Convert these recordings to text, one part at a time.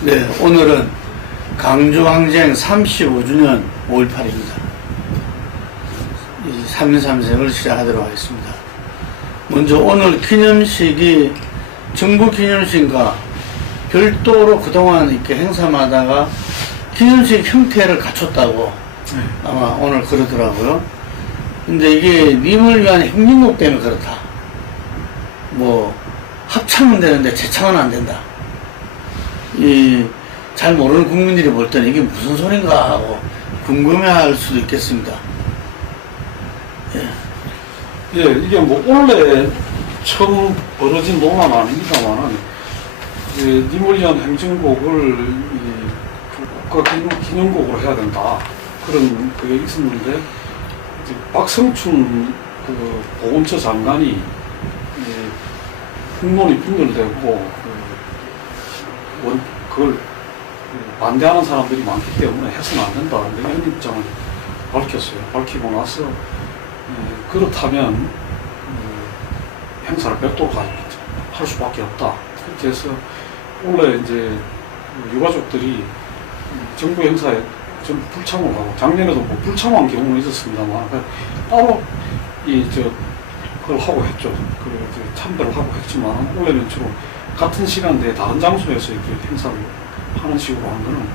네, 오늘은 강주항쟁 35주년 5.18입니다. 3.3생을 시작하도록 하겠습니다. 먼저 오늘 기념식이 정부 기념식과 별도로 그동안 이렇게 행사마다가 기념식 형태를 갖췄다고 아마 오늘 그러더라고요. 근데 이게 님을 위한 행진곡 때문에 그렇다. 뭐 합창은 되는데 재창은 안 된다. 잘 모르는 국민들이 볼 때는 이게 무슨 소린가 하고 궁금해할 수도 있겠습니다. 예, 이게 뭐 원래 처음 벌어진 논란 아닙니다만은 님을 위한 행진곡을 국가 기념곡으로 해야 된다 그런 그게 있었는데 박성춘 그 보건처 장관이 국론이 분열되고 그걸 반대하는 사람들이 많기 때문에 해서는 안 된다. 이런 입장을 밝혔어요. 밝히고 나서 그렇다면 행사를 별도로 할 수밖에 없다. 그렇게 해서 원래 이제 유가족들이 정부 행사에 좀 불참을 하고 작년에도 뭐 불참한 경우는 있었습니다만 따로 그걸 하고 했죠. 참배를 하고 했지만 올해는 주로 같은 시간대에 다른 장소에서 이렇게 행사를 하는 식으로 하는 거는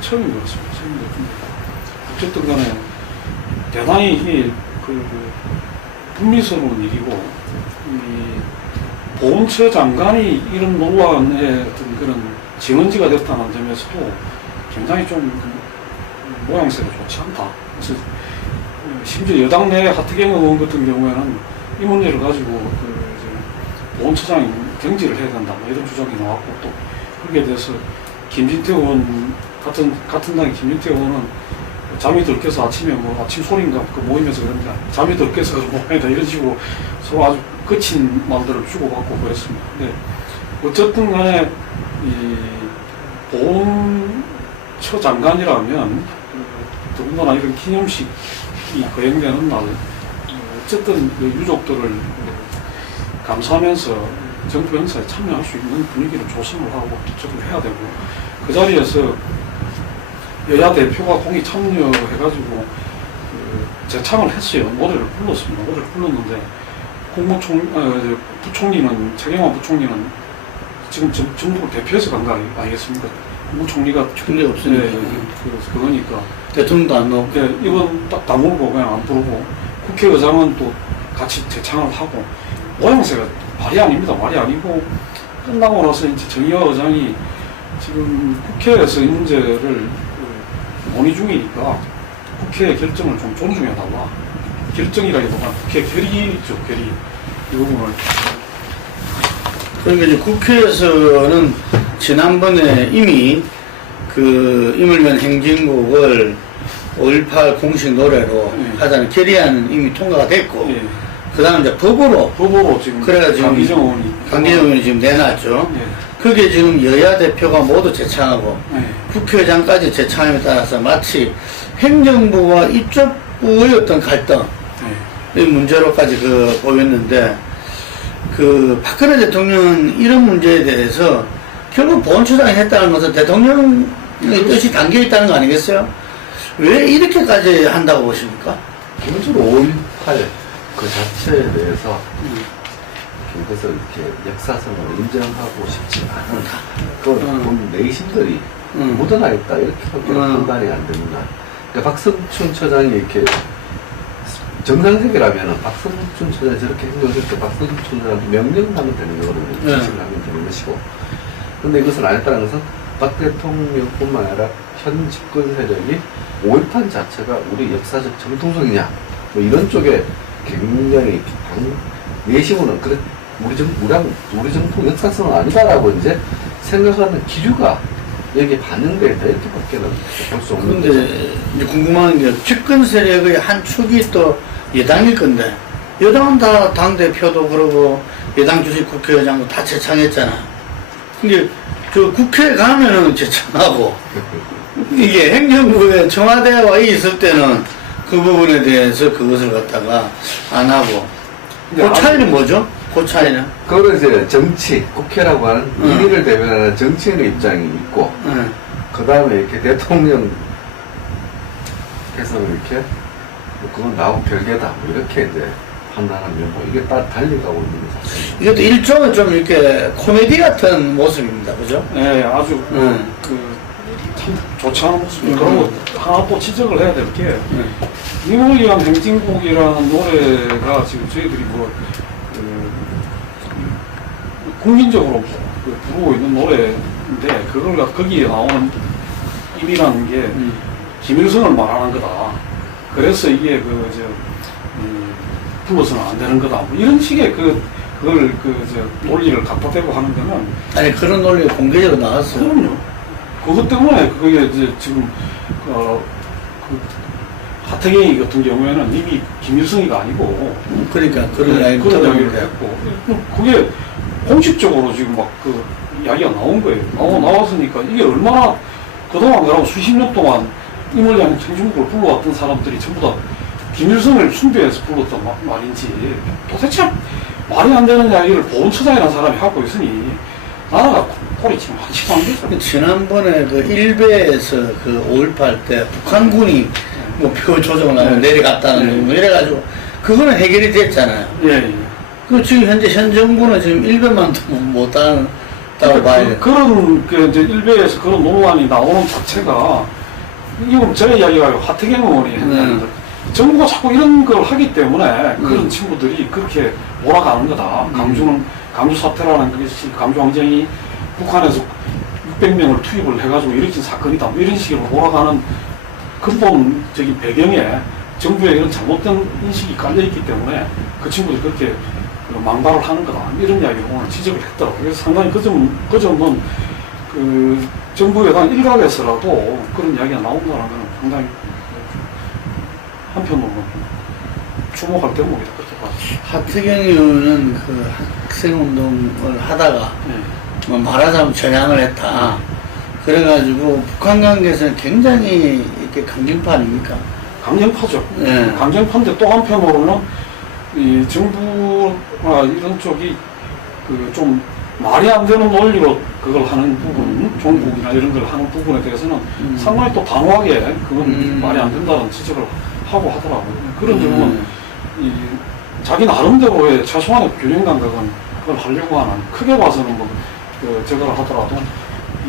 처음인 것 같습니다. 어쨌든 간에 대단히 이게 불미스러운 일이고 보훈처 장관이 이런 논란의 어떤 그런 증언지가 됐다는 점에서도 굉장히 좀 모양새가 좋지 않다. 그래서 심지어 여당 내 하태경 의원 같은 경우에는 이 문제를 가지고 보훈처장이 경질을 해야 된다. 뭐 이런 주장이 나왔고 또 거기에 대해서 김진태 의원 같은 당의 김진태 의원은 잠이 덜 깨서 아침에 뭐 아침 소리인가 그 모임에서 그런데 잠이 덜 깨서 모임이다 이런 식으로 서로 아주 거친 말들을 주고받고 그랬습니다. 근데 어쨌든 간에 이 보훈처 장관이라면 더군다나 이런 기념식이 거행되는 날 어쨌든 유족들을 감사하면서 정부 행사에 참여할 수 있는 분위기를 조성을 하고 저걸 해야 되고 그 자리에서 여야 대표가 공히 참여해가지고 재창을 했어요. 노래를 불렀습니다. 노래를 불렀는데 부총리는 최경환 부총리는 지금 정부를 대표해서 간 거 아니겠습니까? 국무총리가 총리 없으니까 그거니까 대통령도 안 나오고 이건 다 물고 그냥 안 부르고 국회의장은 또 같이 재창을 하고 모양새가 말이 아닙니다. 말이 아니고 끝나고 나서 이제 정의화 의장이 지금 국회에서 이 문제를 논의 중이니까 국회 결정을 좀 존중해달라. 결정이라기보다 국회 결의죠, 결의. 이 부분을. 그러니까 이제 국회에서는 지난번에 이미 임을 위한 행진곡을 5.18 공식 노래로 하자는 결의안은 이미 통과가 됐고 그 다음 이제 법으로 지금 그래가지고 강기정 의원이 지금 내놨죠. 그게 지금 여야 대표가 모두 재창하고 국회의장까지 재창함에 따라서 마치 행정부와 입법부의 어떤 갈등 이 문제로까지 보였는데 박근혜 대통령은 이런 문제에 대해서 결국 보훈처장이 했다는 것은 대통령의 뜻이 담겨 있다는 거 아니겠어요? 왜 이렇게까지 한다고 보십니까? 기본적으로 5.18 그 자체에 대해서 그것을 이렇게 역사성을 인정하고 싶지 않은 그런 내심들이 묻어나 있다 이렇게밖에 판단이 안 됩니다. 그러니까 박성춘 처장이 이렇게 정상적이라면 박성춘 처장이 저렇게 행동했을 때 박성춘 처장한테 명령하면 되는 거거든요. 지시를 하면 되는 것이고. 그런데 이것을 안 했다는 것은 박 대통령뿐만 아니라 현 집권 세력이 5.18 자체가 우리 역사적 정통성이냐 뭐 이런 쪽에 굉장히 내심으로는 그래 우리 정통 역사성은 아니다라고 이제 생각하는 기류가 여기에 반영되어 있다 이렇게밖에는 볼 수 없는 거죠. 그런데 이제 궁금한 게 집권 세력의 한 축이 또 여당일 건데 여당은 다 당대표도 그러고 여당 주식 국회의장도 다 재창했잖아. 근데 저 국회에 가면은 재창하고 이게 행정부에 청와대와 있을 때는 그 부분에 대해서 그것을 갖다가 안 하고 그 차이는 뭐죠? 그 차이는? 그거는 이제 정치, 국회라고 하는 민의를 대변하는 정치인의 입장이 있고, 그 다음에 이렇게 대통령께서는 이렇게, 그건 나하고 별개다. 뭐 이렇게 이제 판단하면, 뭐 이게 다 달려가고 있는 사실입니다. 이것도 일종은 좀 이렇게 코미디 같은 모습입니다. 그죠? 네, 아주 참 좋지 않은 모습입니다. 그리고 하나 또 지적을 해야 될 게, 이물리한 행진곡이라는 노래가 지금 저희들이 국민적으로 부르고 있는 노래인데, 거기에 나오는 입이라는 게 김일성을 말하는 거다. 그래서 이게 불러서는 안 되는 거다. 뭐 이런 식의 논리를 갖다 대고 하는 거는. 아니, 그런 논리가 공개적으로 나왔어요. 그럼요. 그것 때문에 그게 이제 지금, 하태경이 같은 경우에는 이미 김일성이가 아니고. 그러니까, 그런 이야기를 했고. 그게 공식적으로 지금 이야기가 나온 거예요. 나왔으니까 이게 얼마나 그동안 그러고 수십 년 동안 이물량 행진곡을 불러왔던 사람들이 전부 다 김일성을 숭배해서 불렀던 말인지 도대체 말이 안 되는 이야기를 보훈처장이라는 사람이 하고 있으니 나라가 꼴이 지금 한치도 안 되죠. 지난번에 일베에서 5.18 때 북한군이 표 조정을 하고 내려갔다는 거 이래가지고 그거는 해결이 됐잖아요. 예. 지금 현 정부는 지금 일베만도 못한다고 봐요. 그런 이제 일베에서 그런 논란이 나오는 자체가 이건 제 이야기가 하태경 의원이 했는데 정부가 자꾸 이런 걸 하기 때문에 그런 친구들이 그렇게 몰아가는 거다. 강주 사태라는 것이 강주항쟁이 북한에서 600명을 투입을 해가지고 일으킨 사건이다. 뭐 이런 식으로 몰아가는 근본적인 배경에 정부의 이런 잘못된 인식이 깔려있기 때문에 그 친구들이 그렇게 망발을 하는 거다. 이런 이야기를 오늘 지적을 했더라고요. 그래서 상당히 그 점은 정부 여당 일각에서라도 그런 이야기가 나온다는 건 상당히 한편으로는 주목할 대목이다. 그렇게 봐요. 하태경 의원은 학생운동을 하다가 말하자면 전향을 했다. 그래가지고 북한 관계에서는 굉장히 이렇게 강경파 아닙니까? 강경파죠. 네. 강경파인데 또 한편으로는 이 정부나 이런 쪽이 좀 말이 안 되는 논리로 그걸 하는 부분, 종북이나 이런 걸 하는 부분에 대해서는 상당히 또 단호하게 그건 말이 안 된다는 지적을 하고 하더라고요. 그런 점은 자기 나름대로의 최소한의 균형 감각은 그걸 하려고 하는, 크게 봐서는 저걸 하더라도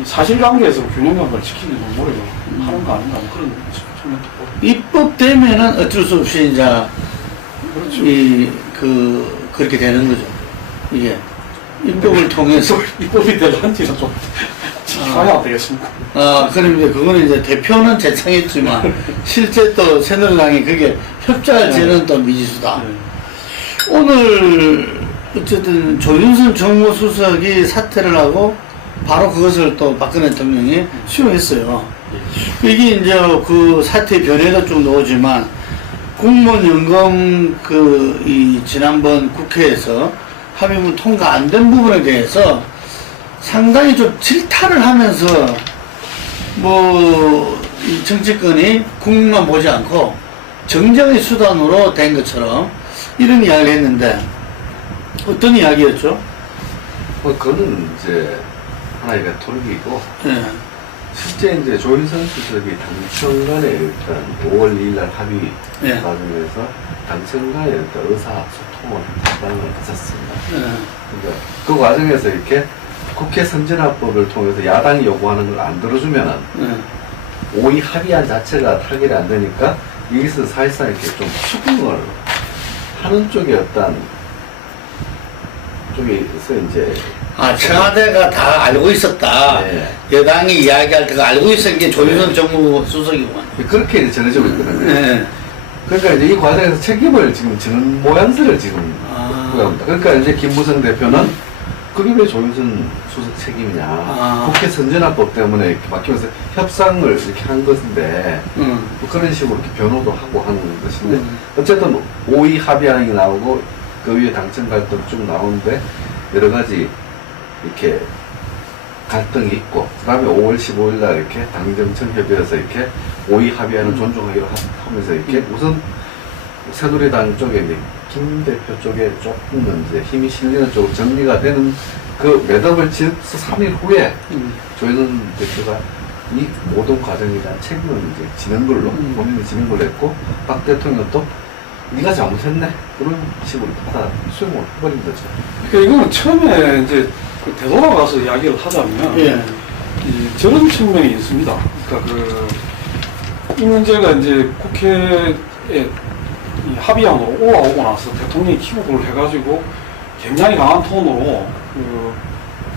이 사실관계에서 균형 감각을 지키기 위한 노력을 하는 거 아닌가 그런 측면도 보고. 입법되면은 어쩔 수 없이 이제 그렇죠. 그렇게 되는 거죠. 이게 입법을 통해서 입법이 될런지는 좀 지켜야 되겠습니다. 그런데 그거는 이제 대표는 제청했지만 실제 또 새누리당이 그게 협조할지는 또 미지수다. 오늘 어쨌든 조윤선 정무수석이 사퇴를 하고 바로 그것을 또 박근혜 대통령이 수용했어요. 이게 이제 그 사퇴 변화도 쭉 나오지만 공무원 연금 지난번 국회에서 합의문 통과 안 된 부분에 대해서 상당히 좀 질타를 하면서 이 정치권이 국민만 보지 않고 정쟁의 수단으로 된 것처럼 이런 이야기를 했는데 어떤 이야기였죠? 그거는 이제 하나의 레토릭이고, 실제 이제 조윤선 수석이 당청 간에 일단 5월 2일날 합의 과정에서 당청 간에 일단 의사소통을 담당을 했었습니다. 그러니까 그 과정에서 이렇게 국회 선진화법을 통해서 야당이 요구하는 걸 안 들어주면은 5위 합의안 자체가 타결이 안 되니까 여기서 사실상 이렇게 좀 수긍을 하는 쪽의 어떤 쪽에서 이제 청와대가 다 알고 있었다. 여당이 이야기할 때가 알고 있었던 게 조윤선 정무수석이구만. 그렇게 이제 전해지고 있거든요. 그러니까 이제 이 과정에서 책임을 지금 지는 모양새를 지금 구합니다. 그러니까 이제 김무성 대표는 그게 왜 조윤선 수석 책임이냐. 국회 선진화법 때문에 이렇게 막히면서 협상을 이렇게 한 것인데, 뭐 그런 식으로 이렇게 변호도 하고 하는 것인데, 어쨌든 5위 합의안이 나오고, 그 위에 당청 갈등 쭉 나오는데, 여러 가지 이렇게 갈등이 있고, 그 다음에 5월 15일 날 이렇게 당정청 협의에서 이렇게 5위 합의안을 존중하기로 하면서 이렇게 우선 새누리당 쪽에 이제 김 대표 쪽에 조금 이제 힘이 실리는 쪽으로 정리가 되는 그 매듭을 짓서 3일 후에 조현선 대표가 이 모든 과정에 대한 책임을 이제 지는 걸로 본인이 지는 걸로 했고 박 대통령도 네가 잘못했네 그런 식으로 받아 수용을 해버린 거죠. 그러니까 이거는 처음에 이제 그 되돌아가서 이야기를 하자면 예. 저런 측면이 있습니다. 그러니까 이 문제가 이제 국회에 이 합의안으로 올라오고 나서 대통령이 기국을 해가지고 굉장히 강한 톤으로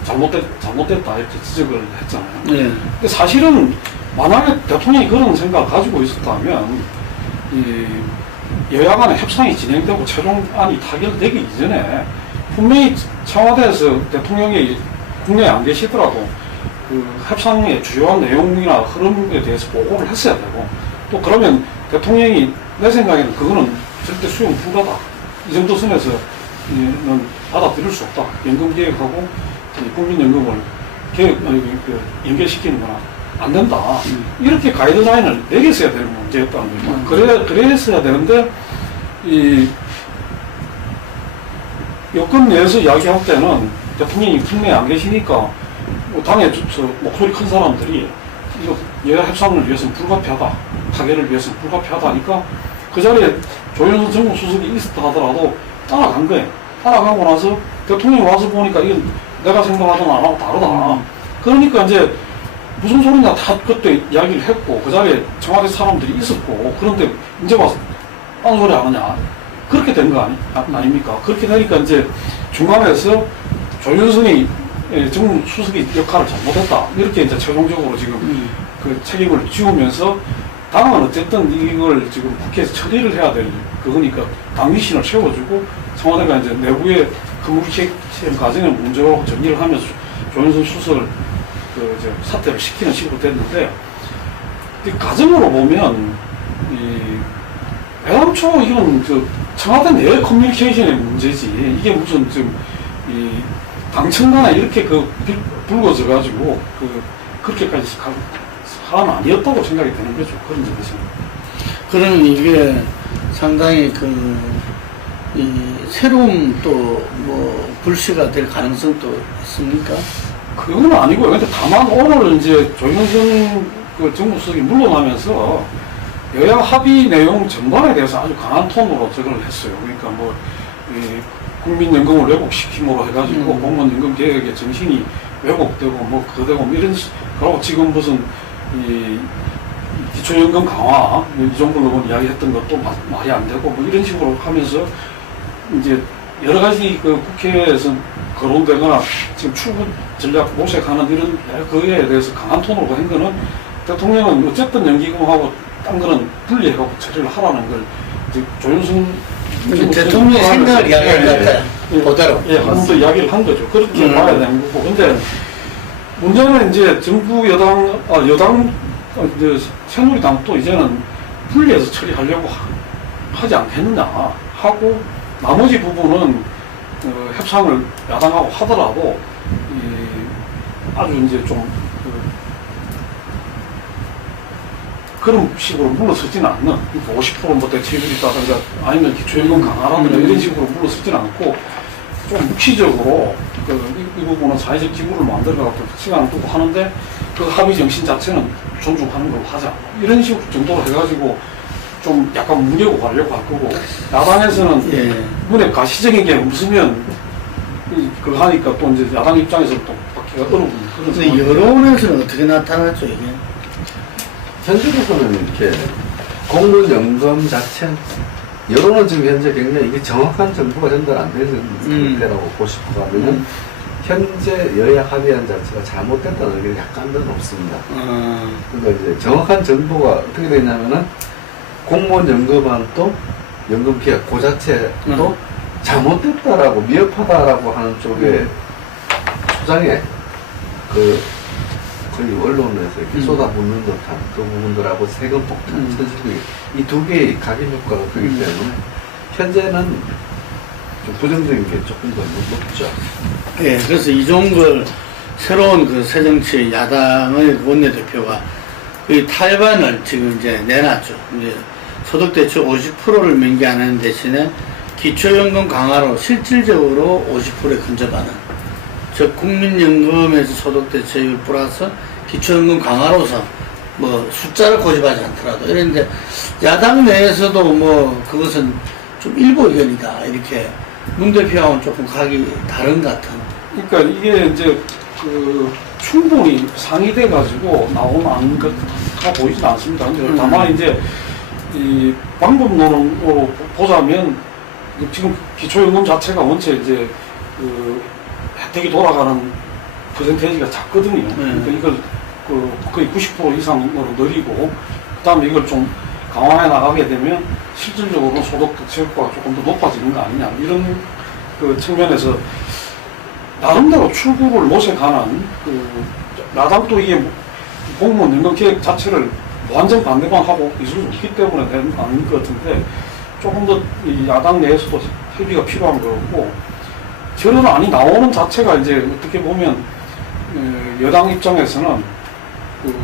잘못됐다 이렇게 지적을 했잖아요. 예. 근데 사실은 만약에 대통령이 그런 생각을 가지고 있었다면 이 여야 간의 협상이 진행되고 최종안이 타결되기 이전에 분명히 청와대에서 대통령이 국내에 안 계시더라도 그 협상의 주요한 내용이나 흐름에 대해서 보고를 했어야 되고 또 대통령이 내 생각에는 그거는 절대 수용 불가다. 이 정도 선에서는 받아들일 수 없다. 연금 계획하고 국민연금을 연결시키는 거나 안 된다. 이렇게 가이드라인을 내겠어야 되는 문제였다는 거죠. 그랬어야 되는데, 여권 내에서 이야기할 때는 대통령이 국내에 안 계시니까, 당에 목소리 큰 사람들이 이거 여야 협상을 위해서는 불가피하다. 타결을 위해서는 불가피하다 하니까 그 자리에 조현선 정무수석이 있었다 하더라도 따라간 거예요. 따라가고 나서 대통령이 와서 보니까 이건 내가 생각하던 안하고 다르다. 그러니까 이제 무슨 소리냐 다 그때 이야기를 했고 그 자리에 청와대 사람들이 있었고 그런데 이제 와서 딴 소리 안 하냐. 그렇게 된 거 아닙니까? 그렇게 되니까 이제 중간에서 조윤선이 정무수석이 역할을 잘못했다. 이렇게 이제 최종적으로 지금 그 책임을 지우면서 당은 어쨌든 이걸 지금 국회에서 처리를 해야 될 그거니까 당위신을 채워주고 청와대가 이제 내부의 커뮤니케이션 과정을 먼저 정리를 하면서 조윤선 수석을 이제 사퇴를 시키는 식으로 됐는데 이 과정으로 보면 애당초 이건 청와대 내 커뮤니케이션의 문제지 이게 무슨 지금 당청간에 이렇게 불거져 가지고 그렇게까지 사람 아니었다고 생각이 되는 거죠. 그런 점에서. 그러면 이게 상당히 새로운 또 불씨가 될 가능성도 있습니까? 그건 아니고요. 근데 다만 오늘 이제 조윤선 정무수석이 물러나면서 여야 합의 내용 전반에 대해서 아주 강한 톤으로 적응을 했어요. 그러니까 국민연금을 왜곡시킴으로 해가지고 공무원연금 개혁의 정신이 왜곡되고 그되고 이런 그리고 지금 무슨 기초연금 강화 이종걸 의원 이야기했던 것도 말이 안 되고 이런 식으로 하면서 이제 여러 가지 국회에서 거론되거나 지금 출구 전략 모색하는 이런 그에 대해서 강한 톤으로 한 거는 대통령은 어쨌든 연기금하고 딴 거는 분리해갖고 처리를 하라는 걸 이제 조윤선 대통령의 생각을 이야기한 것 같아요. 그대로. 예, 한 번 더 이야기를 한 거죠. 그렇게 봐야 되는 거고. 근데 문제는 이제 정부 여당 새누리당도 이제는 분리해서 처리하려고 하지 않겠느냐 하고 나머지 부분은 협상을 야당하고 하더라도 아주 이제 좀 그런 식으로 물러서지는 않는 50% 대체율이 있다든가 아니면 기초연금 강화라든가 이런 식으로 물러서지는 않고 좀 묵시적으로 이 부분은 사회적 기구를 만들어갖고 시간을 두고 하는데 그 합의 정신 자체는 존중하는 걸로 하자 이런 식으로 정도로 해가지고 좀 약간 뭉개고 가려고 할 거고 야당에서는 눈에 가시적인 게 없으면 그거 하니까 또 이제 야당 입장에서 또 받기가 어려운 그런 근데 여론에서는 어떻게 나타났죠 이게? 현실에서는 이렇게 공무원연금 자체 여론은 지금 현재 굉장히 이게 정확한 정보가 전달 안 되는 상태라고 보시고 가면은 현재 여야 합의안 자체가 잘못됐다는 의견이 약간은 없습니다. 그러니까 이제 정확한 정보가 어떻게 되냐면은 공무원 연금안도 연금 계약 그 자체도 잘못됐다라고 미흡하다라고 하는 쪽에 초장에 거의 언론에서 이렇게 쏟아붓는 듯한 그 부분들하고 세금 폭탄 천식이 이 두 개의 각인 효과가 크기 때문에 현재는 좀 부정적인 게 조금 더 높죠. 예, 그래서 이종걸 새로운 새정치 야당의 원내대표가 이 탈반을 지금 이제 내놨죠. 이제 소득대출 50%를 명기하는 대신에 기초연금 강화로 실질적으로 50%에 근접하는, 즉 국민연금에서 소득대체율 플러스 기초연금 강화로서 뭐 숫자를 고집하지 않더라도 이런데 야당 내에서도 뭐 그것은 좀 일부 의견이다 이렇게 문 대표하고는 조금 각이 다른 것 같은. 그러니까 이게 이제 그 충분히 상의돼 가지고 나온 안가 보이진 않습니다. 근데 다만 이제 이 방법론으로 보자면 지금 기초연금 자체가 원체 이제 그 혜택이 돌아가는 퍼센테이지가 작거든요. 그러니까 이걸 그 거의 90% 이상으로 늘리고 그다음에 이걸 좀 강화해 나가게 되면 실질적으로 소득 득세효과가 조금 더 높아지는 거 아니냐 이런 그 측면에서 나름대로 출구를 모색하는 그 야당도 이게 공무원 연금 계획 자체를 완전 반대만 하고 있을 수 없기 때문에 되는 거 아닌 것 같은데 조금 더 이 야당 내에서도 협의가 필요한 거고 저런 안이 나오는 자체가 이제 어떻게 보면 여당 입장에서는 그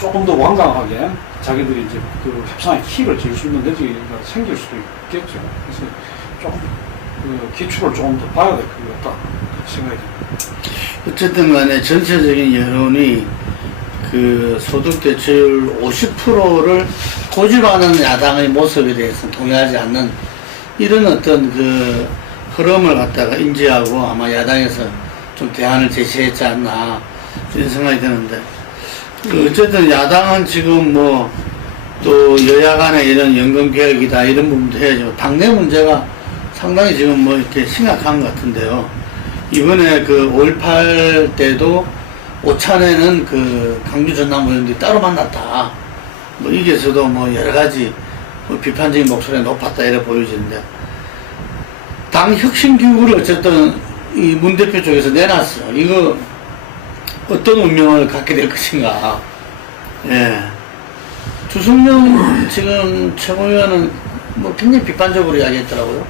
조금 더 완강하게 자기들이 이제 그 협상의 키를 쥘 수 있는 여지가 생길 수도 있겠죠. 그래서 조금 그 기초를 조금 더 봐야 될 것 같다 생각이 듭니다. 어쨌든 간에 전체적인 여론이 그 소득대체율 50%를 고집하는 야당의 모습에 대해서 동의하지 않는 이런 어떤 그 흐름을 갖다가 인지하고 아마 야당에서 좀 대안을 제시했지 않나 이런 생각이 드는데 그 어쨌든 야당은 지금 뭐 또 여야 간의 이런 연금 개혁이다 이런 부분도 해야죠. 당내 문제가 상당히 지금 뭐 이렇게 심각한 것 같은데요. 이번에 그 5.18 때도 오찬에는 그 강주 전남 의원들이 따로 만났다. 뭐 이게서도 뭐 여러 가지 뭐 비판적인 목소리가 높았다 이래 보여지는데 당 혁신 기구를 어쨌든 이 문 대표 쪽에서 내놨어요. 이거 어떤 운명을 갖게 될 것인가. 예. 주승용 지금 최고위원은 뭐 굉장히 비판적으로 이야기했더라고요.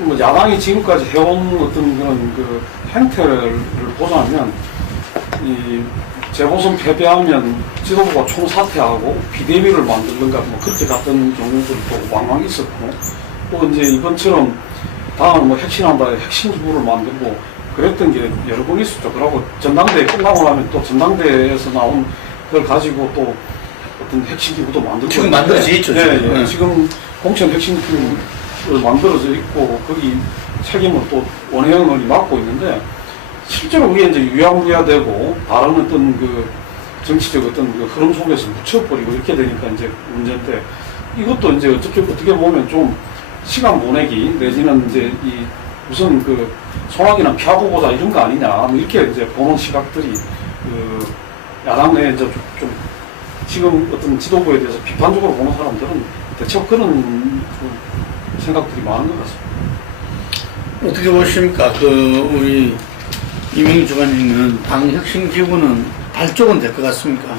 뭐 야당이 지금까지 해온 어떤 그런 그 행태를 보자면 이 재보선 패배하면 지도부가 총사퇴하고 비대위를 만들는가 뭐 그렇게 갔던 경우들도 왕왕 있었고 또 이제 이번처럼 다음 뭐 핵심한다 핵심 기구를 만들고 그랬던 게 여러 번 있었죠. 그러고 전당대회 끝나고 나면 또 전당대회에서 나온 그걸 가지고 또 어떤 핵심 기구도 만들고 지금 만들어져 있죠. 네, 지금. 예, 지금 공천 핵심 기구를 만들어져 있고 거기 책임을 또 원혜영 이 맡고 있는데 실제로 그게 이제 유야무야되고 다른 어떤 그 정치적 어떤 그 흐름 속에서 묻혀버리고 이렇게 되니까 이제 문제인데 이것도 이제 어떻게 보면 좀 시간 보내기 내지는 이제 이 무슨 그 소나기나 피하고 보자 이런 거 아니냐 뭐 이렇게 이제 보는 시각들이 그 야당 내에 이제 좀 지금 어떤 지도부에 대해서 비판적으로 보는 사람들은 대체로 그런 생각들이 많은 것 같습니다. 어떻게 보십니까? 그 우리 이명희 주관님은 당 혁신 기구는 발족은 될 것 같습니까?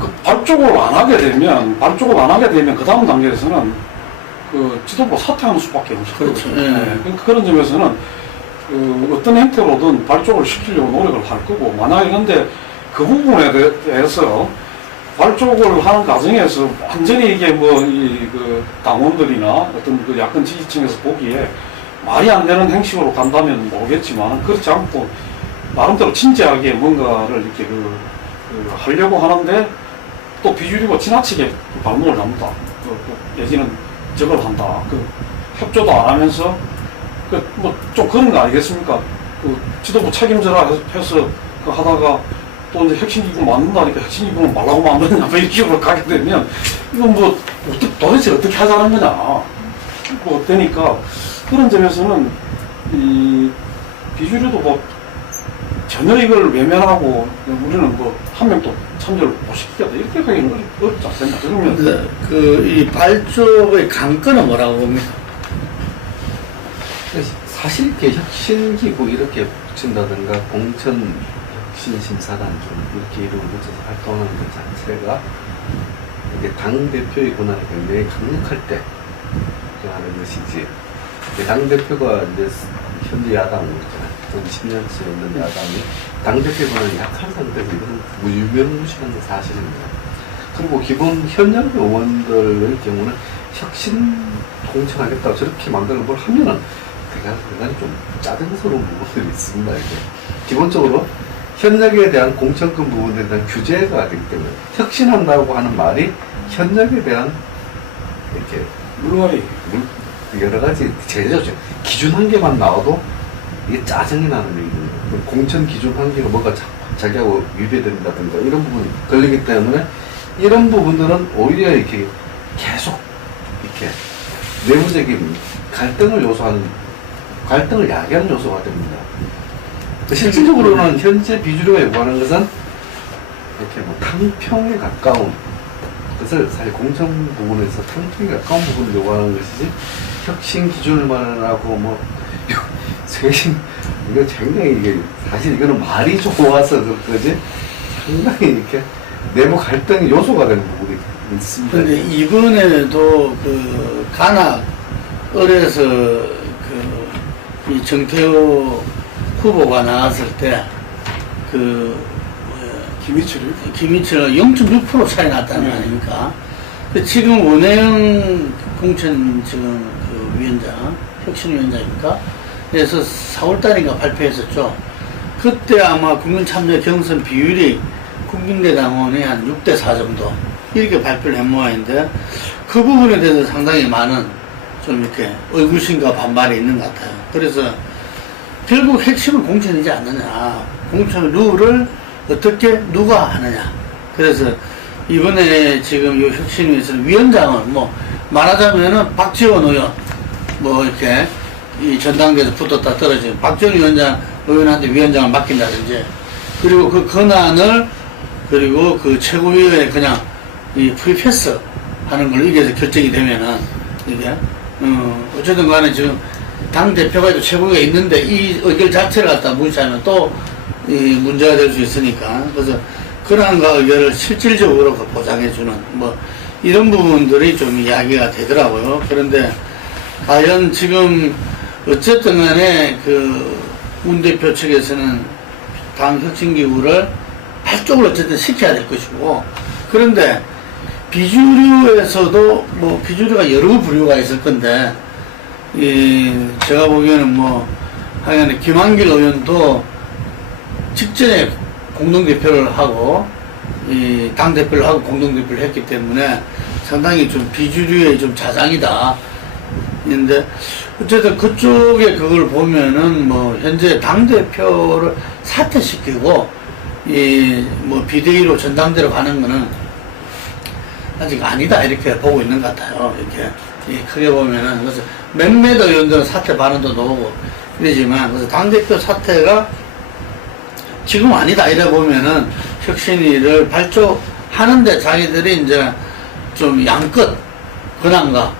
그 발족을 안 하게 되면 그 다음 단계에서는 그 지도부가 사퇴하는 수밖에 없어요. 그렇죠. 네. 그러니까 그런 점에서는 그 어떤 형태로든 발족을 시키려고 노력을 할 거고 만약에 근데 그 부분에 대해서 발족을 하는 과정에서 완전히 이게 뭐 이 그 당원들이나 어떤 그 야권 지지층에서 보기에 말이 안 되는 행식으로 간다면 모르겠지만 그렇지 않고 나름대로 진지하게 뭔가를 이렇게 하려고 하는데 또 비주류가 지나치게 발목을 잡는다. 내지는 저걸 한다. 협조도 안 하면서 뭐 좀 그런 거 아니겠습니까? 지도부 책임져라 해서 하다가 또 이제 핵심기구 만든다니까 핵심기구는 말라고 만드냐 뭐 이런 식으로 가게 되면 이건 뭐 도대체 어떻게 하자는 거냐 뭐 어때니까 그런 점에서는 이 비주류도 뭐 전혀 이걸 외면하고 우리는 뭐 한 명도 참여를 못 시키겠다 이렇게 하기는 어렵지 않습니까? 그러면 이 발족의 관건은 뭐라고 봅니까? 사실 이렇게 혁신기구 이렇게 붙인다든가 공천 혁신심사단 좀 이렇게 이름을 붙여서 활동하는 것 자체가 이게 당대표의 권한이 굉장히 강력할 때 하는 것이지 당대표가 이제 현재 야당 한 10년째 있는 야당이 당대표 권한이 약한 상태에서 이것은 유명무실한 사실입니다. 그리고 기본 현역 의원들의 경우는 혁신 공천하겠다고 저렇게 만드는 걸 하면은 대단히 좀 짜증스러운 부분들이 있습니다. 이게. 기본적으로 현역에 대한 공천권 부분에 대한 규제가 되기 때문에 혁신한다고 하는 말이 현역에 대한 이렇게 물갈이. 여러 가지 제재죠. 기준 한 개만 나와도 이게 짜증이 나는 얘기거든요. 공천 기준 한 개가 뭐가 자기하고 위배된다든가 이런 부분이 걸리기 때문에 이런 부분들은 오히려 이렇게 계속 이렇게 내부적인 갈등을 야기하는 요소가 됩니다. 실질적으로는 현재 비주류가 요구하는 것은 이렇게 뭐 탕평에 가까운 것을 사실 공천 부분에서 탕평에 가까운 부분을 요구하는 것이지 혁신 기준을 마련하고 뭐 쇄신 이거 굉장히 이게 사실 이거는 말이 좋아서 그렇지 상당히 이렇게 내부 갈등의 요소가 되는 부분이 있습니다. 근데 이번에도 그 간악 을에서 이 정태호 후보가 나왔을 때 김희철 0.6% 차이 났다는 거 아닙니까? 지금 원혜영 공천 지금 그 위원장, 혁신위원장입니까? 그래서 4월달인가 발표했었죠. 그때 아마 국민참여 경선 비율이 국민대당원이 한 6대4 정도 이렇게 발표를 한 모양인데 그 부분에 대해서 상당히 많은 좀 이렇게 의구심과 반발이 있는 것 같아요. 그래서 결국 핵심은 공천이지 않느냐. 공천 룰을 어떻게 누가 하느냐. 그래서 이번에 지금 이 혁신위에서는 위원장은 뭐 말하자면은 박지원 의원 뭐 이렇게 이 전당대에서 붙었다 떨어진 박지원 의원한테 위원장을 맡긴다든지 그리고 그 권한을 그리고 그 최고위원회 그냥 이 프리패스 하는 걸로 이게 결정이 되면은 이게 어쨌든 간에 지금 당대표가 또 최고위가 있는데 이 의결 자체를 갖다 무시하면 또 이 문제가 될 수 있으니까 그래서 그러한 의결을 실질적으로 보장해주는 뭐 이런 부분들이 좀 이야기가 되더라고요. 그런데 과연 지금 어쨌든 간에 그 문 대표 측에서는 당 혁신기구를 발족을 어쨌든 시켜야 될 것이고 그런데 비주류에서도 뭐 비주류가 여러 부류가 있을 건데 제가 보기에는 뭐 하여간 김한길 의원도 직전에 공동대표를 하고 당대표를 하고 공동대표를 했기 때문에 상당히 좀 비주류의 좀 자장이다. 근데 어쨌든 그쪽에 그걸 보면은 뭐 현재 당대표를 사퇴시키고 뭐 비대위로 전당대로 가는 거는 아직 아니다 이렇게 보고 있는 것 같아요. 이렇게 크게 보면은 그래서 몇몇 의원들은 사퇴 반응도 나오고 그러지만 그래서 당대표 사퇴가 지금 아니다 이래 보면은 혁신위를 발족하는데 자기들이 이제 좀 양끝 권한과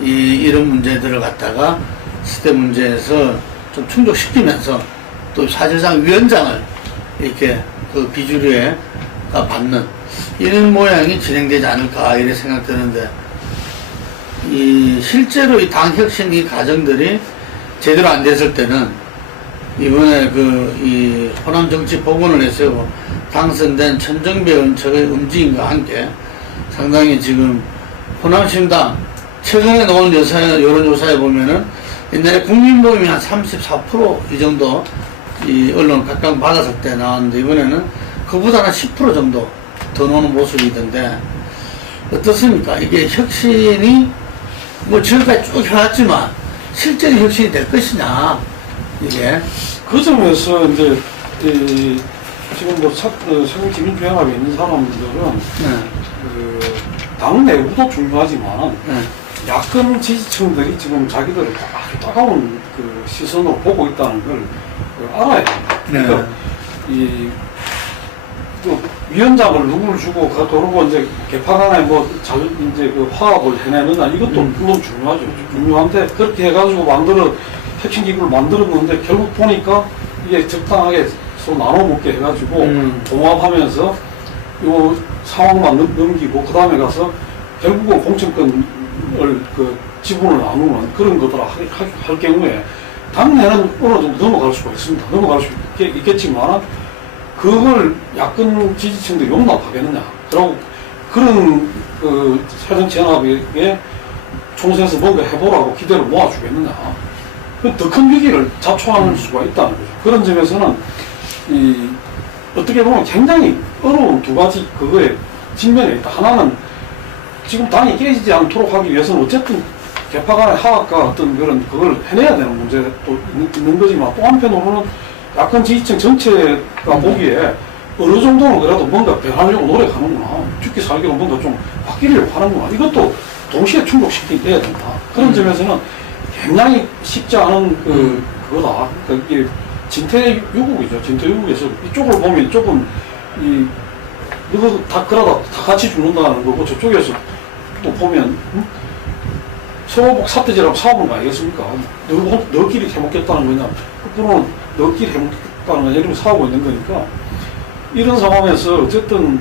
이런 문제들을 갖다가 시대 문제에서 좀 충족시키면서 또 사실상 위원장을 이렇게 그 비주류에 받는 이런 모양이 진행되지 않을까 이렇게 생각되는데 실제로 이 당혁신 이 과정들이 제대로 안 됐을 때는 이번에 이 호남 정치 복원을 해서 당선된 천정배 의원측의 움직임과 함께 상당히 지금 호남신당 최근에 나온 여론조사에 보면은 옛날에 국민모임이 한 34% 이 정도 언론 각각 받았을 때 나왔는데 이번에는 그보다는 10% 정도 더 나오는 모습이던데 어떻습니까? 이게 혁신이 뭐 지금까지 쭉 해왔지만 실제로 혁신이 될 것이냐 이게 그 점에서 이제 지금 뭐 세금 기민주연합에 있는 사람들은 당 내부도 중요하지만 야권 지지층들이 지금 자기들을 아주 따가운 그 시선으로 보고 있다는 걸 알아야 됩니다. 그러니까 또 위원장을 누구를 주고 그러고 이제 개파간에 뭐 잘 이제 그 화합을 해내느냐 이것도 물론 중요하죠. 중요한데 그렇게 해가지고 혁신기구를 만들었는데 결국 보니까 이게 적당하게 서로 나눠 먹게 해가지고 봉합하면서 요 상황만 넘기고 그 다음에 가서 결국은 공천권을 그 지분을 나누는 그런 것들을 할 경우에 당내는 어느 정도 넘어갈 수가 있습니다. 넘어갈 수 있겠지만 그걸 야권 지지층들이 용납하겠느냐. 그리고 그런 그 새정치연합에 총선에서 뭔가 해보라고 기대를 모아주겠느냐. 더 큰 위기를 자초할 수가 있다는 거죠. 그런 점에서는 어떻게 보면 굉장히 어려운 두 가지 그거에 직면에 있다. 하나는 지금 당이 깨지지 않도록 하기 위해서는 어쨌든 개파 간의 하악과 어떤 그런 그걸 해내야 되는 문제도 있는 거지만 또 한편으로는 약간 지지층 전체가 보기에 어느 정도는 그래도 뭔가 변하려고 노력하는구나. 죽기 살기로 뭔가 좀 바뀌려고 하는구나. 이것도 동시에 충족시켜야 된다. 그런 점에서는 굉장히 쉽지 않은 그거다. 이게 진퇴유국이죠. 진퇴유국에서 이쪽을 보면 이쪽은 이거 다 그러다 다 같이 죽는다는 거고 저쪽에서 또 보면 서복 사태지라고 싸우는 거 아니겠습니까? 너끼리 해먹겠다는 거냐? 그거는 너끼리 해먹겠다는 거냐? 이러면 싸우고 있는 거니까 이런 상황에서 어쨌든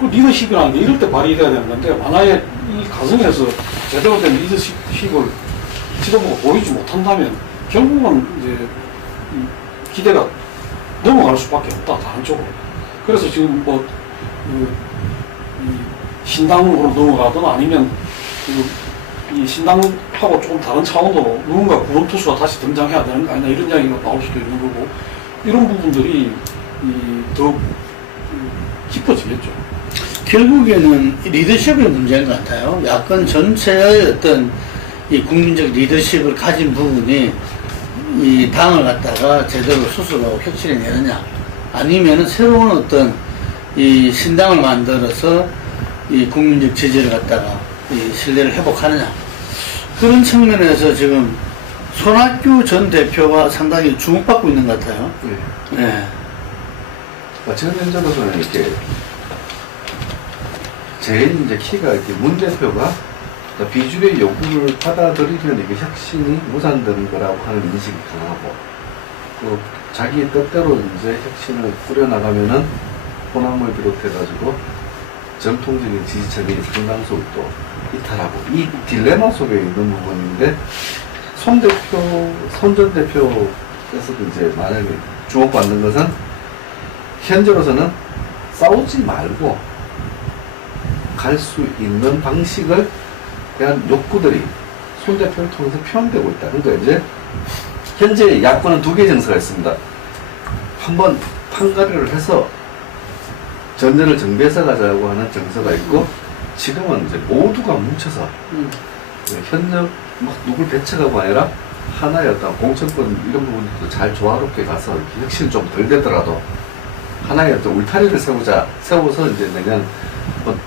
그 리더십이라는 게 이럴 때 발휘돼야 되는 건데 만약에 이 가정에서 제대로 된 리더십을 지도부가 보이지 못한다면 결국은 이제 기대가 넘어갈 수밖에 없다. 다른 쪽으로. 그래서 지금 뭐 신당으로 넘어가든 아니면 이 신당하고 조금 다른 차원으로 누군가 구원투수가 다시 등장해야 되는 거 아니냐 이런 이야기가 나올 수도 있는 거고 이런 부분들이 더 깊어지겠죠. 결국에는 리더십의 문제인 것 같아요. 야권 전체의 어떤 이 국민적 리더십을 가진 부분이 이 당을 갖다가 제대로 수습하고 혁신해 내느냐 아니면은 새로운 어떤 이 신당을 만들어서 이 국민적 지지를 갖다가 이 신뢰를 회복하느냐 그런 측면에서 지금 손학규 전 대표가 상당히 주목받고 있는 것 같아요. 네. 지금 현재로서는 이렇게 제일 이제 키가 이렇게 문 대표가 비주류의 요구를 받아들이면 이게 혁신이 무산되는 거라고 하는 인식이 강하고, 또 자기 뜻대로 이제 혁신을 꾸려나가면은 호남을 비롯해가지고 전통적인 지지층이 상당수 또 이탈하고, 이 딜레마 속에 있는 부분인데, 손 전 대표께서도 이제 만약에 주목받는 것은 현재로서는 싸우지 말고 갈 수 있는 방식을 대한 욕구들이 손 대표를 통해서 표현되고 있다. 그러니까 이제 현재 야권은 두 개의 정서가 있습니다. 한번 판가르를 해서 전쟁을 정비해서 가자고 하는 정서가 있고, 지금은 이제 모두가 뭉쳐서 현역 막 누굴 배척하고 아니라 하나의 어떤 공천권 이런 부분도 잘 조화롭게 가서 혁신이 좀 덜 되더라도 하나의 어떤 울타리를 세워서 이제 내년 한번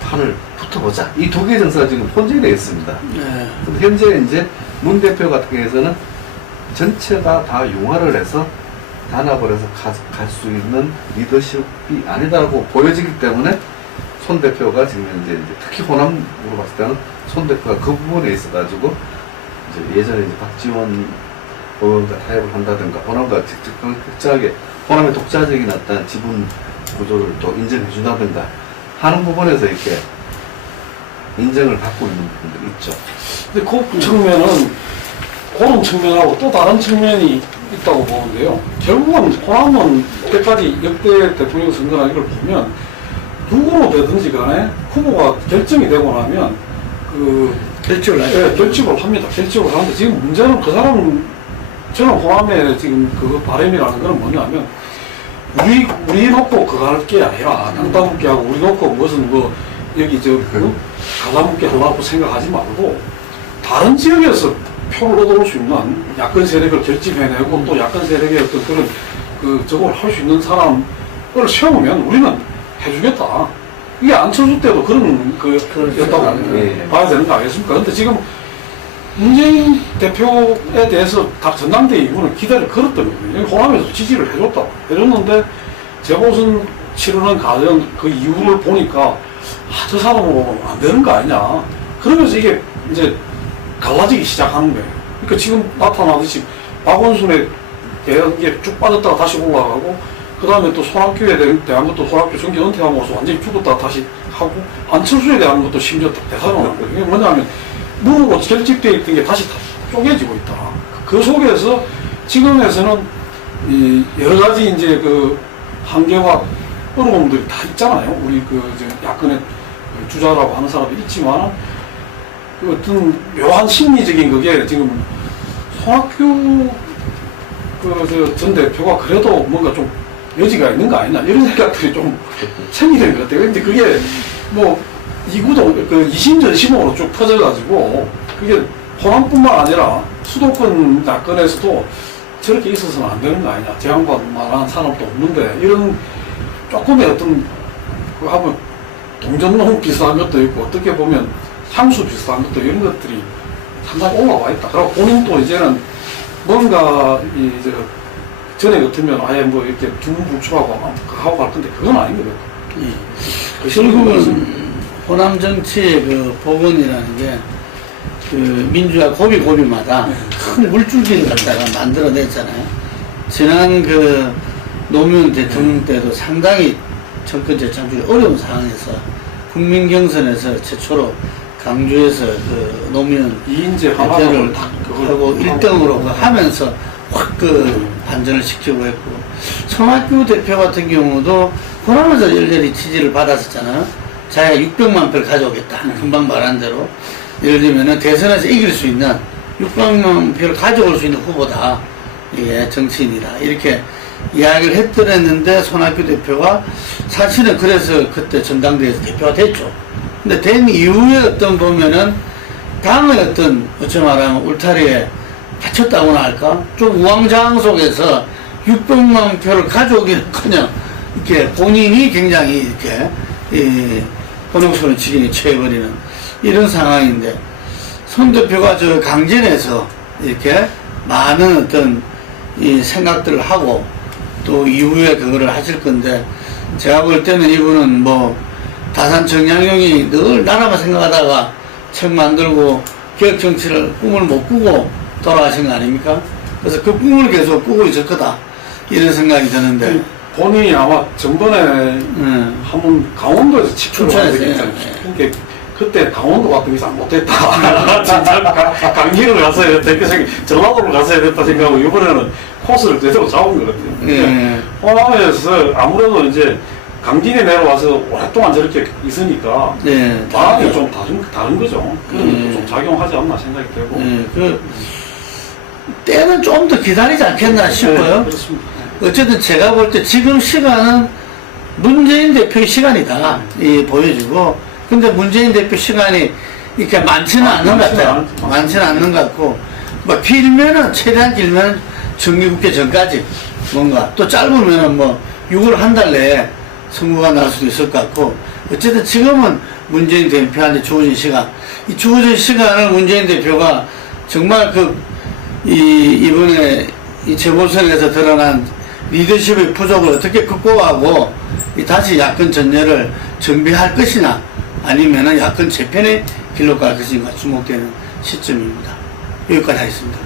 판을 붙어보자. 이 두 개의 정서가 지금 혼재되어 있습니다. 네. 현재 이제 문 대표 같은 경우에는 전체가 다 융화를 해서 단합을 해서 갈 수 있는 리더십이 아니다라고 보여지기 때문에 손 대표가 지금 이제 특히 호남으로 봤을 때는 손 대표가 그 부분에 있어가지고 이제 예전에 이제 박지원 의원과 타협을 한다든가 호남과 직접 극적하게 호남의 독자적인 어떤 지분 구조를 또 인정해준다든가 하는 부분에서 이렇게 인정을 받고 있는 부분들이 있죠. 근데 그 측면은 그런 측면하고 또 다른 측면이 있다고 보는데요. 결국은 호남은 이때까지 역대 대통령 선거나 이걸 보면 누구로 되든지 간에 후보가 결정이 되고 나면 결집을 하죠. 네, 결집을 합니다. 결집을 하는데 지금 문제는 그 사람은 저는 호남의 지금 그 바람이라는 건 뭐냐면 우리 놓고 그거 할 게 아니라 땅따먹기 하고 우리 놓고 무슨 뭐 여기 가다먹기 하려고 생각하지 말고 다른 지역에서 표를 얻어올 수 있는 야권 세력을 결집해내고 또 야권 세력의 어떤 그런 저걸 할 수 있는 사람을 세우면 우리는 해주겠다. 이게 안철수 때도 그런 였다고 봐야 되는 거 아니겠습니까? 근데 지금 문재인 대표에 대해서 다 전당대회 이후는 기대를 걸었던 거예요. 호남에서 지지를 해줬는데 재보선 치르는 과정 그 이유를 보니까 저 사람으로 안 되는 거 아니냐. 그러면서 이게 이제 갈라지기 시작하는 거예요. 그러니까 지금 나타나듯이 박원순에 대한 게 쭉 빠졌다가 다시 올라가고, 그 다음에 또 손학규에 대한 것도 손학규 정계 은퇴하고서 완전히 죽었다가 다시 하고, 안철수에 대한 것도 심지어 대사가 나온 거예요. 이게 뭐냐면 무르고 결집되어 있던 게 다시 다 쪼개지고 있다. 그 속에서 지금에서는 여러 가지 이제 한계와 어려움들이 다 있잖아요. 우리 야권의 주자라고 하는 사람도 있지만, 어떤 묘한 심리적인 그게 지금 손학규 전 대표가 그래도 뭔가 좀 여지가 있는 거 아니냐 이런 생각들이 좀 생기는 것 같아요. 근데 그게 뭐 이구도 그 2심전 심으로 쭉 퍼져가지고 그게 호남뿐만 아니라 수도권 사건에서도 저렇게 있어서는 안 되는 거 아니냐. 제 양반만한 사람도 없는데 이런 조금의 어떤 그 하면 동전농 비슷한 것도 있고 어떻게 보면 향수 비슷한 것도 이런 것들이 상당히 올라와 있다. 그리고 본인도 이제는 뭔가 이제 전에 같으면 아예 뭐 이렇게 중부추하고 하고 갈 건데 그건 아닌 거예요. 결국은 호남 정치의 그 복원이라는 게 그 민주화 고비고비마다 큰 물줄기를 갖다가 만들어냈잖아요. 지난 그 노무현 대통령 때도 상당히 정권 재창출이 어려운 상황에서 국민 경선에서 최초로 강주에서 그 노무현 이인재 대표를 하고 하고 1등으로 하면서 확 그 반전을 시키고 했고, 손학규 대표 같은 경우도 호남에서 열렬히 지지를 받았었잖아요. 자기가 600만 표를 가져오겠다. 금방 말한 대로. 예를 들면은 대선에서 이길 수 있는 600만 표를 가져올 수 있는 후보다. 예, 정치인이다. 이렇게 이야기를 했더랬는데 손학규 대표가 사실은 그래서 그때 전당대회에서 대표가 됐죠. 근데 된 이후에 어떤 보면은 당의 어떤 어찌 말하면 울타리에 갇혔다고나 할까? 좀 우왕좌왕 속에서 600만 표를 가져오기는커녕 이렇게 본인이 굉장히 이렇게 혼용스러운 지경에 처해버리는 이런 상황인데, 손 대표가 저 강진에서 이렇게 많은 어떤 이 생각들을 하고 또 이후에 그거를 하실 건데, 제가 볼 때는 이분은 뭐 다산 정약용이 늘 나라만 생각하다가 책 만들고 개혁 정치를 꿈을 못 꾸고 돌아가신 거 아닙니까? 그래서 그 꿈을 계속 꾸고 있을 거다 이런 생각이 드는데, 본인이 아마 전번에 한번 강원도에서 춘천에서 그러니까 그때 강원도 같은 게 잘 못했다. 진짜 강진을 갔어야 됐다. 이렇게 생각, 전라도를 갔어야 됐다 생각하고 이번에는 코스를 제대로 잡은 것 같아요. 호남에서 아무래도 이제 강진에 내려와서 오랫동안 저렇게 있으니까 마음이 좀 다른 거죠. 그런 것도 좀 작용하지 않나 생각이 되고. 그 때는 좀 더 기다리지 않겠나 싶어요. 그렇습니다. 어쨌든 제가 볼 때 지금 시간은 문재인 대표의 시간이다 보여지고, 근데 문재인 대표 시간이 이렇게 많지는 않는 것 같아요. 많지는 않는 것 같고, 뭐 길면은 최대한 길면 정기국회 전까지 뭔가, 또 짧으면은 뭐 6월 한 달 내에 선거가 날 수도 있을 것 같고, 어쨌든 지금은 문재인 대표한테 주어진 시간, 이 주어진 시간을 문재인 대표가 정말 이번에 이 재보선에서 드러난 리더십의 부족을 어떻게 극복하고 다시 야권 전열을 정비할 것이나 아니면은 야권 재편의 길로 갈 것인가 주목되는 시점입니다. 여기까지 하겠습니다.